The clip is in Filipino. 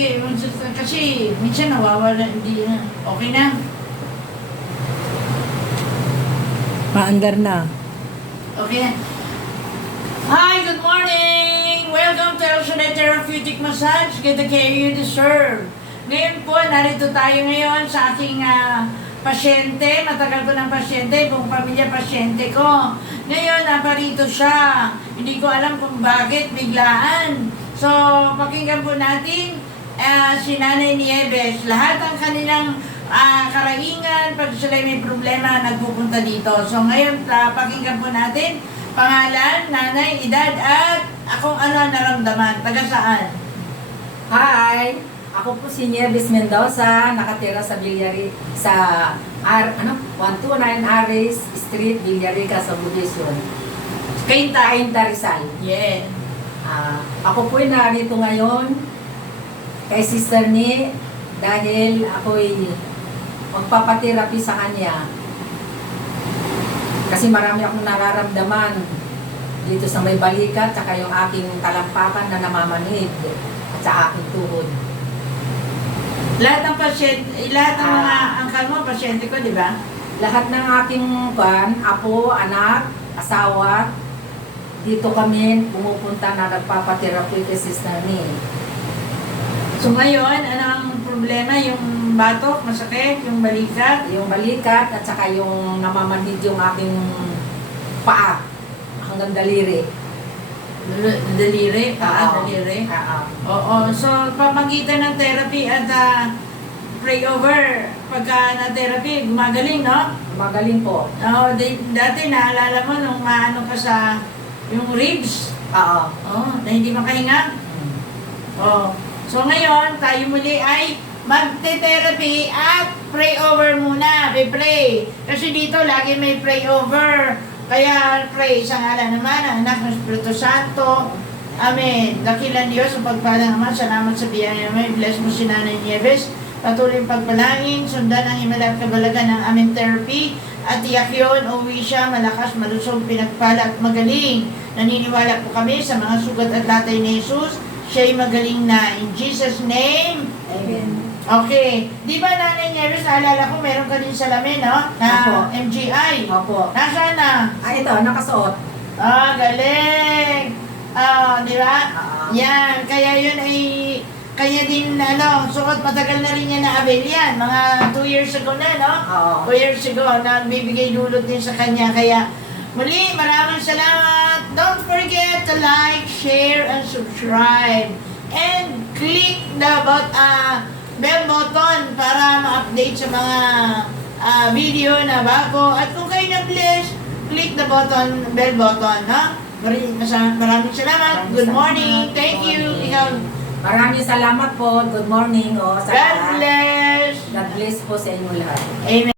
sige. Kasi minsan nawawala, hindi na. Okay na. Maandar na. Okay na. Hi, good morning! Welcome to El Shaddai Therapeutic Massage. Get the care you deserve. Ngayon po, narito tayo ngayon sa aking pasyente. Matagal ko ng pasyente, buong pamilya pasyente ko. Ngayon, naparito siya. Hindi ko alam kung bakit, biglaan. So, pakinggan po natin si Nanay Nieves. Lahat ang kanilang karaingan, pag sila may problema, nagpupunta dito. So, ngayon, pakinggan po natin pangalan, nanay, edad, at akong ano naramdaman. Taga saan? Hi! Ako po si Nieves Mendoza, nakatira sa Villari, sa 129 Aris Street, Villarica, sa Budisyon. Cainta Rizal. Yeah. Ako po ay narito ngayon kay Sister Ni dahil ako'y magpapaterapi sa kanya. Kasi marami akong nararamdaman dito sa may balikat, tsaka yung aking talampakan na namamanhid at sa aking tuhod. Lahat ng pasyente, lahat ng mga angkal mo, pasyente ko, di ba? Lahat ng aking apo, anak, asawa, dito kami pumupunta na nagpapaterapi kay Sister Ni. So ngayon, ano ang problema? Yung batok, masakit, yung balikat? Yung balikat at saka yung namamanhid yung aking paa hanggang daliri. Daliri? Daliri? Oo. So, pamagitan ng therapy at pray over, pagka na-therapy, gumagaling, no? Magaling po. Oo, dati naalala mo nung maano ka sa yung ribs? Oo. Oo, na hindi makahinga? Oo. So ngayon, tayo muli ay magte-therapy at pray over muna. Pray. Kasi dito lagi may pray over. Kaya pray sa ngalan naman ng Anak ng Espiritu Santo. Amen. Dakilan Diyos sa pagpalang Ama. Salamat sa biyaya mo. Bless mo si Nanay Nieves. Patuloy pagpalangin. Sundan ang himala at kabalagan ng aming therapy. At tiyak yun, uwi siya, malakas, malusog, pinagpala at magaling. Naniniwala po kami sa mga sugat at latay ni Jesus. Siya'y magaling na. In Jesus' name. Amen. Okay. Di ba, Nanay Nieves, naalala ko, meron ka din salamin, no? Na Opo. MGI. Opo. Nasaan na? Ito, nakasuot. Galing. Di ba? Yan. Kaya yun ay, kanya din, suot, matagal na rin niya na-avail yan. Mga 2 years ago na, no? Oo. 2 years ago, nagbibigay dulot din sa kanya. Kaya, muli, maraming salamat. Don't forget to like, share, and subscribe. And click the bell button para ma-update sa mga video na bago. At kung kayo na-bless, click the bell button, ha? Maraming salamat. Good morning. Thank you. Ikaw. Maraming salamat po. Good morning. God bless. God bless po sa inyo lahat. Amen.